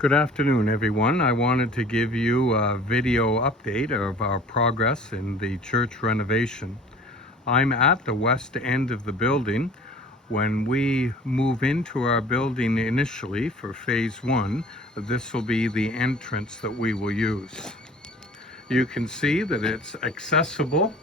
Good afternoon, everyone. I wanted to give you a video update of our progress in the church renovation. I'm at the west end of the building. When we move into our building initially for phase one, this will be the entrance that we will use. You can see that it's accessible.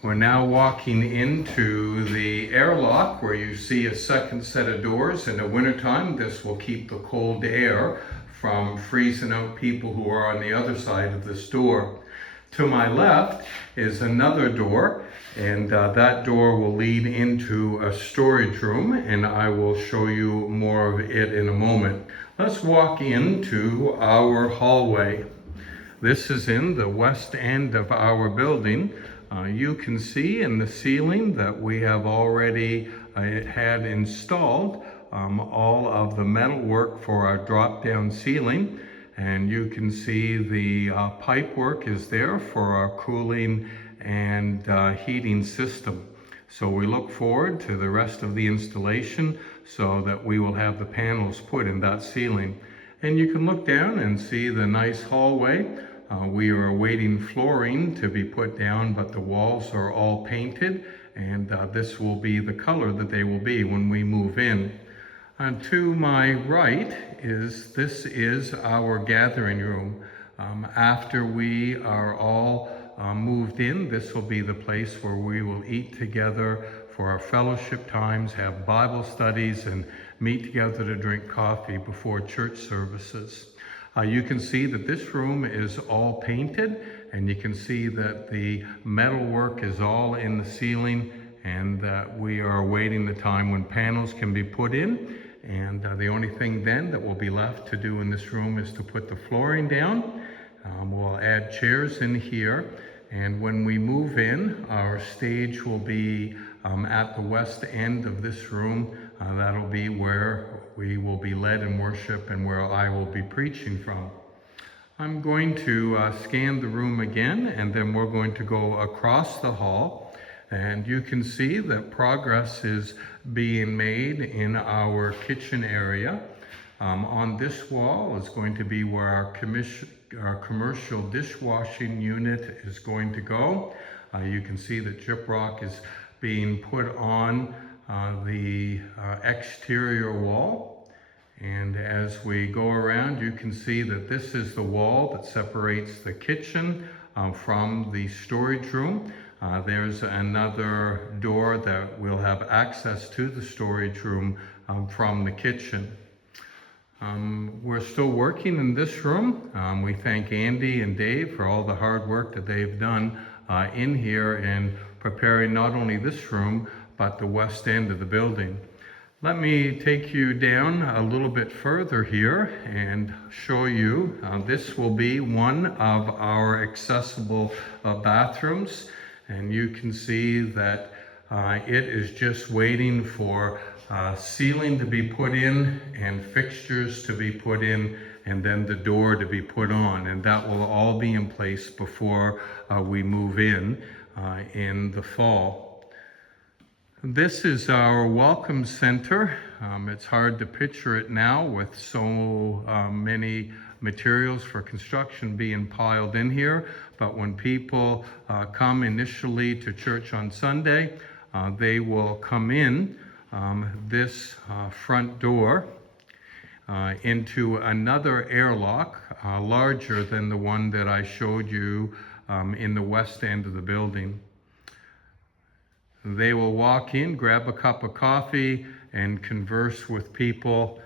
We're now walking into the airlock where you see a second set of doors. In the wintertime, this will keep the cold air from freezing out people who are on the other side of this door. To my left is another door, and that door will lead into a storage room, and I will show you more of it in a moment. Let's walk into our hallway. This is in the west end of our building. You can see in the ceiling that we have already had installed all of the metal work for our drop-down ceiling, and you can see the pipe work is there for our cooling and heating system. So we look forward to the rest of the installation so that we will have the panels put in that ceiling. And you can look down and see the nice hallway. We are awaiting flooring to be put down, but the walls are all painted, and this will be the color that they will be when we move in. To my right this is our gathering room. After we are all moved in, this will be the place where we will eat together for our fellowship times, have Bible studies, and meet together to drink coffee before church services. You can see that this room is all painted, and you can see that the metal work is all in the ceiling, and that we are awaiting the time when panels can be put in. And the only thing then that will be left to do in this room is to put the flooring down. We'll add chairs in here, and when we move in, our stage will be at the west end of this room. That'll be where we will be led in worship and where I will be preaching from. I'm going to scan the room again, and then we're going to go across the hall, and you can see that progress is being made in our kitchen area. On this wall is going to be where our commercial dishwashing unit is going to go. You can see that gyprock is being put on the exterior wall. And as we go around, you can see that this is the wall that separates the kitchen from the storage room. There's another door that will have access to the storage room from the kitchen. We're still working in this room. We thank Andy and Dave for all the hard work that they've done in here in preparing not only this room, but the west end of the building. Let me take you down a little bit further here and show you. This will be one of our accessible bathrooms, and you can see that it is just waiting for ceiling to be put in and fixtures to be put in, and then the door to be put on, and that will all be in place before we move in the fall. This is our welcome center. It's hard to picture it now with so many materials for construction being piled in here, but when people come initially to church on Sunday, they will come in this front door into another airlock larger than the one that I showed you in the west end of the building. They will walk in, grab a cup of coffee, and converse with people.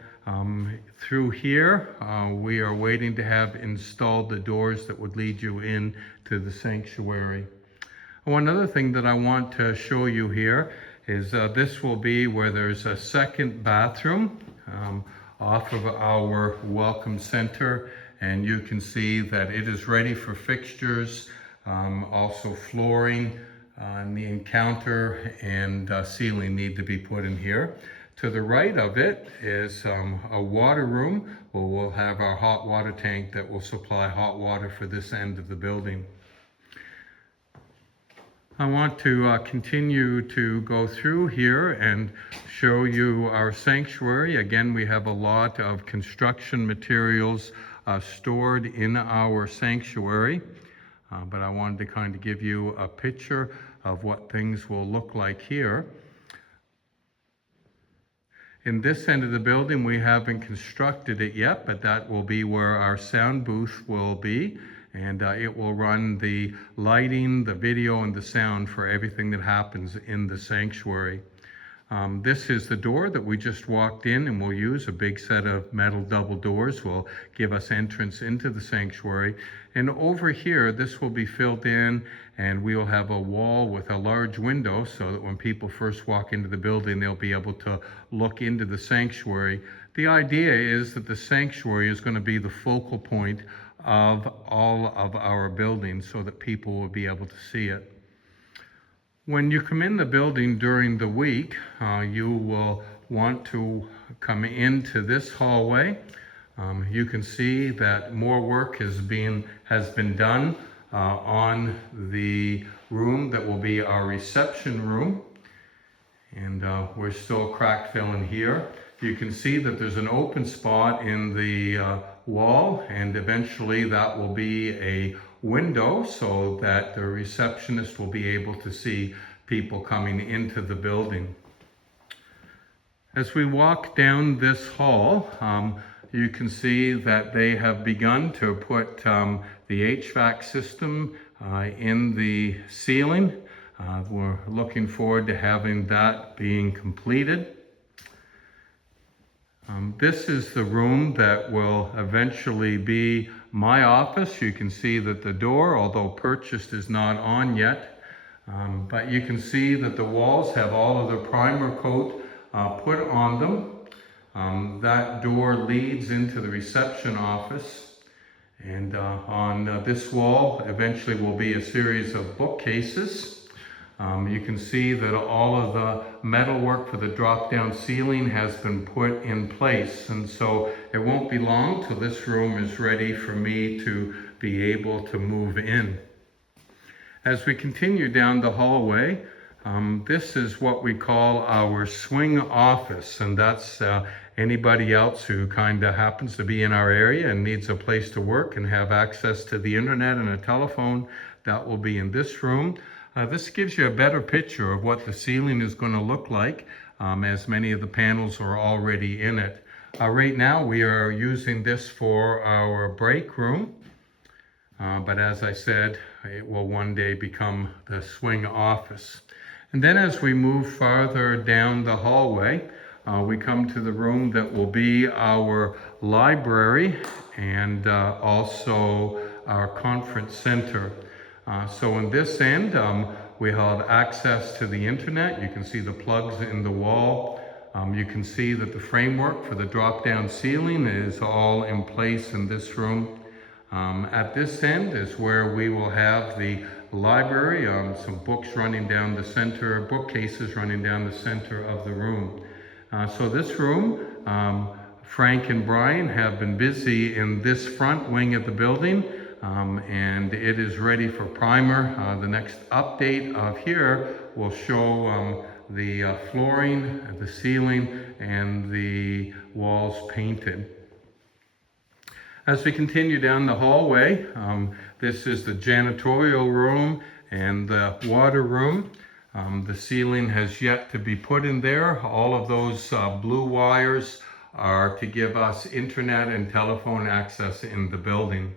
Through here, we are waiting to have installed the doors that would lead you in to the sanctuary. One other thing that I want to show you here is this will be where there's a second bathroom off of our welcome center, and you can see that it is ready for fixtures, also flooring, and the encounter and ceiling need to be put in here. To the right of it is a water room where we'll have our hot water tank that will supply hot water for this end of the building. I want to continue to go through here and show you our sanctuary. Again, we have a lot of construction materials stored in our sanctuary, but I wanted to kind of give you a picture of what things will look like here. In this end of the building, we haven't constructed it yet, but that will be where our sound booth will be. And it will run the lighting, the video, and the sound for everything that happens in the sanctuary. This is the door that we just walked in, and we'll use a big set of metal double doors will give us entrance into the sanctuary. And over here, this will be filled in, and we will have a wall with a large window so that when people first walk into the building, they'll be able to look into the sanctuary. The idea is that the sanctuary is going to be the focal point of all of our buildings so that people will be able to see it. When you come in the building during the week, you will want to come into this hallway. You can see that more work has been done on the room that will be our reception room. And we're still crack filling here. You can see that there's an open spot in the wall, and eventually that will be a window so that the receptionist will be able to see people coming into the building. As we walk down this hall, you can see that they have begun to put the HVAC system in the ceiling. We're looking forward to having that being completed. This is the room that will eventually be my office. You can see that the door, although purchased, is not on yet. But you can see that the walls have all of the primer coat put on them. That door leads into the reception office. And on this wall eventually will be a series of bookcases. You can see that all of the metal work for the drop-down ceiling has been put in place, and so it won't be long till this room is ready for me to be able to move in. As we continue down the hallway, this is what we call our swing office, and that's anybody else who kind of happens to be in our area and needs a place to work and have access to the internet and a telephone. That will be in this room. This gives you a better picture of what the ceiling is going to look like, as many of the panels are already in it. Right now we are using this for our break room, but as I said, it will one day become the swing office. And then as we move farther down the hallway, we come to the room that will be our library and also our conference center. So in this end, we have access to the internet. You can see the plugs in the wall. You can see that the framework for the drop-down ceiling is all in place in this room. At this end is where we will have the library, some books running down the center, bookcases running down the center of the room. So this room, Frank and Brian have been busy in this front wing of the building. And it is ready for primer. The next update of here will show the flooring, the ceiling, and the walls painted. As we continue down the hallway, this is the janitorial room and the water room. The ceiling has yet to be put in there. All of those blue wires are to give us internet and telephone access in the building.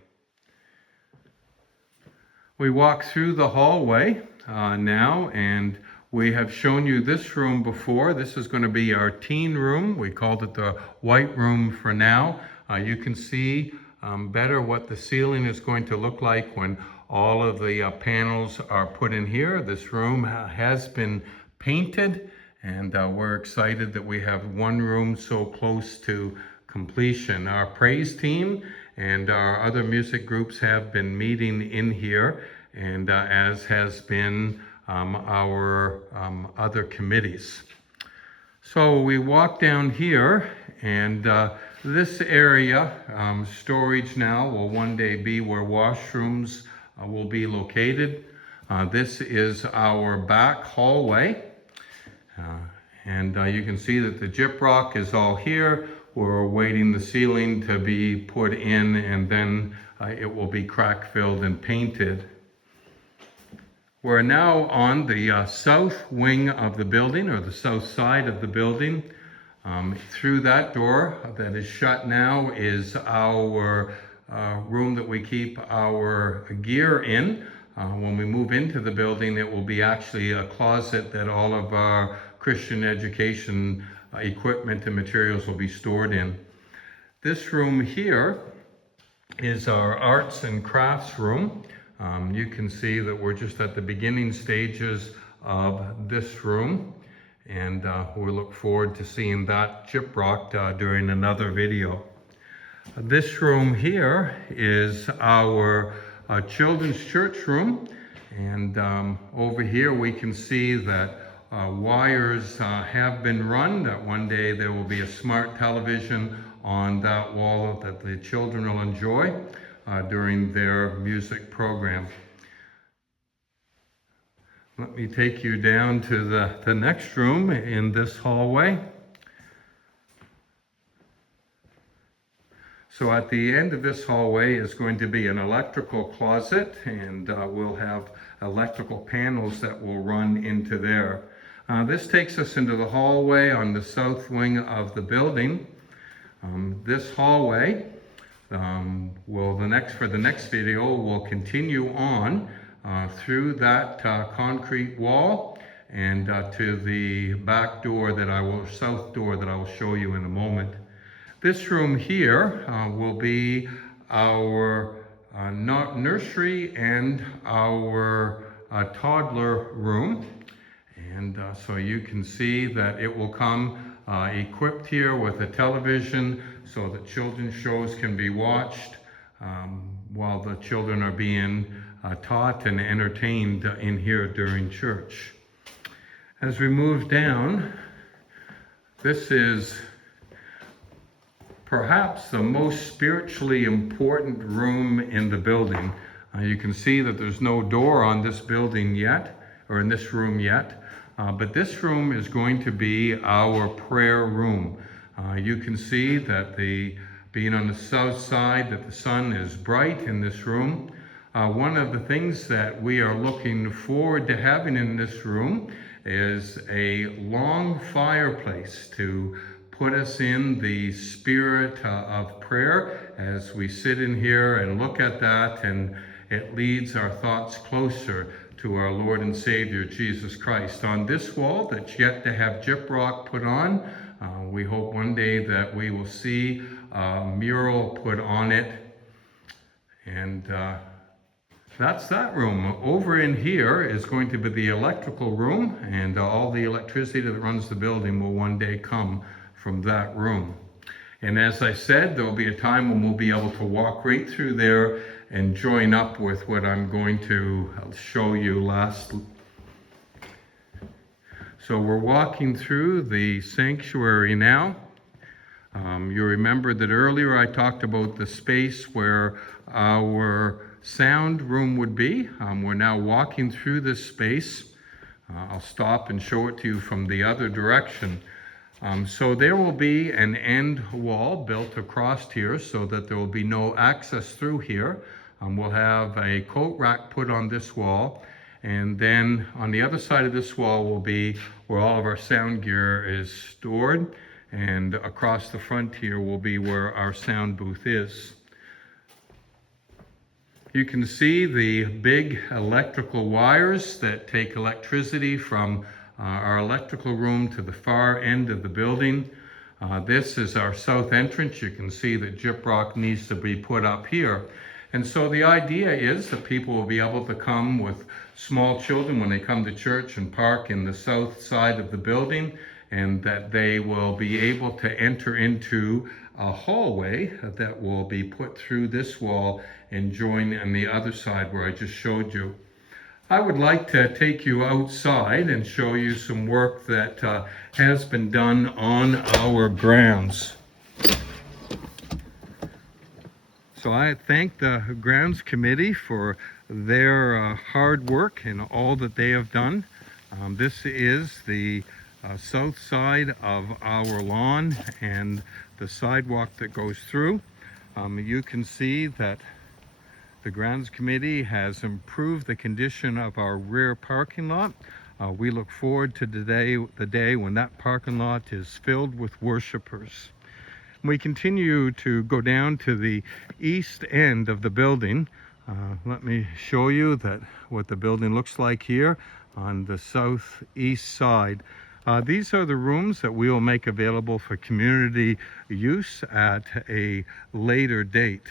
We walk through the hallway now, and we have shown you this room before. This is going to be our teen room. We called it the white room for now. You can see better what the ceiling is going to look like when all of the panels are put in here. This room has been painted, and we're excited that we have one room so close to completion. Our praise team and our other music groups have been meeting in here, and as has been our other committees. So we walk down here, and this area, storage now, will one day be where washrooms will be located. This is our back hallway. And you can see that the gyprock is all here. We're awaiting the ceiling to be put in, and then it will be crack filled and painted. We're now on the south wing of the building, or the south side of the building. Through that door that is shut now is our room that we keep our gear in. When we move into the building, it will be actually a closet that all of our Christian education equipment and materials will be stored in. This room here is our arts and crafts room. You can see that we're just at the beginning stages of this room, and we look forward to seeing that gyprocked during another video. This room here is our children's church room, and over here we can see that wires have been run, that one day there will be a smart television on that wall that the children will enjoy during their music program. Let me take you down to the next room in this hallway. So at the end of this hallway is going to be an electrical closet, and we'll have electrical panels that will run into there. This takes us into the hallway on the south wing of the building. This hallway for the next video will continue on through that concrete wall and to the back door south door that I will show you in a moment. This room here will be our nursery and our toddler room. And so you can see that it will come equipped here with a television so that children's shows can be watched while the children are being taught and entertained in here during church. As we move down, this is perhaps the most spiritually important room in the building. You can see that there's no door on this building yet, or in this room yet. But this room is going to be our prayer room. You can see that being on the south side, that the sun is bright in this room. One of the things that we are looking forward to having in this room is a long fireplace to put us in the spirit of prayer as we sit in here and look at that, and it leads our thoughts closer to our Lord and Savior, Jesus Christ. On this wall that's yet to have gyprock put on, we hope one day that we will see a mural put on it. And that's that room. Over in here is going to be the electrical room, and all the electricity that runs the building will one day come from that room. And as I said, there will be a time when we'll be able to walk right through there and join up with what I'm going to show you last. So we're walking through the sanctuary now. You remember that earlier I talked about the space where our sound room would be. We're now walking through this space. I'll stop and show it to you from the other direction. So there will be an end wall built across here so that there will be no access through here. We'll have a coat rack put on this wall, and then on the other side of this wall will be where all of our sound gear is stored, and across the front here will be where our sound booth is. You can see the big electrical wires that take electricity from our electrical room to the far end of the building. This is our south entrance. You can see that gyprock needs to be put up here. And so the idea is that people will be able to come with small children when they come to church and park in the south side of the building, and that they will be able to enter into a hallway that will be put through this wall and join on the other side where I just showed you. I would like to take you outside and show you some work that has been done on our grounds. So I thank the grounds committee for their hard work and all that they have done. This is the south side of our lawn and the sidewalk that goes through. You can see that the grounds committee has improved the condition of our rear parking lot. We look forward to the day when that parking lot is filled with worshipers. We continue to go down to the east end of the building. Let me show you what the building looks like here on the southeast side. These are the rooms that we will make available for community use at a later date.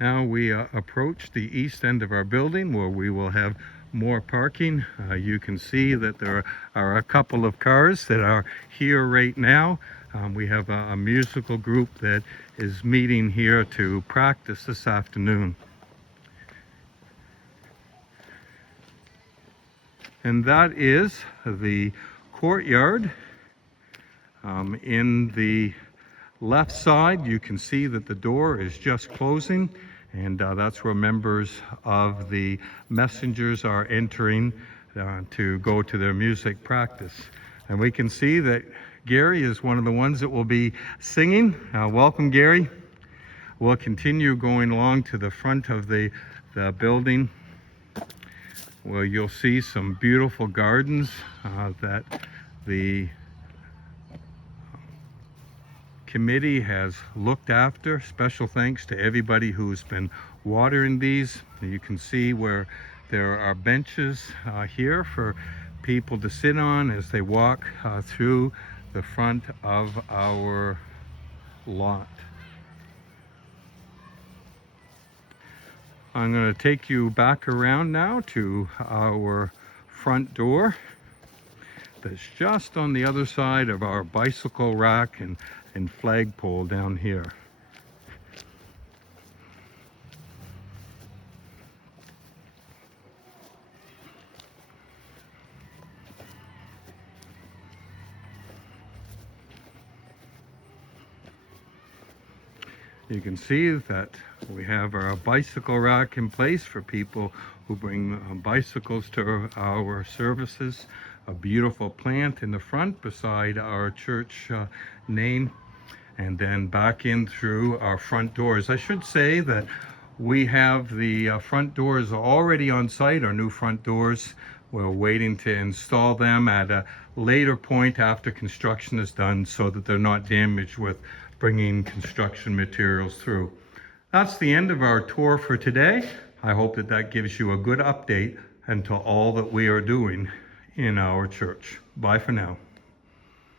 Now we approach the east end of our building where we will have more parking. You can see that there are a couple of cars that are here right now. We have a musical group that is meeting here to practice this afternoon. And that is the courtyard. In the left side, you can see that the door is just closing, and that's where members of the messengers are entering to go to their music practice. And we can see that Gary is one of the ones that will be singing. Welcome, Gary. We'll continue going along to the front of the building where you'll see some beautiful gardens that the committee has looked after. Special thanks to everybody who's been watering these. You can see where there are benches here for people to sit on as they walk through the front of our lot. I'm going to take you back around now to our front door that's just on the other side of our bicycle rack and flagpole down here. You can see that we have our bicycle rack in place for people who bring bicycles to our services. A beautiful plant in the front beside our church name, and then back in through our front doors. I should say that we have the front doors already on site, our new front doors. We're waiting to install them at a later point after construction is done so that they're not damaged with bringing construction materials through. That's the end of our tour for today. I hope that gives you a good update into all that we are doing in our church. Bye for now.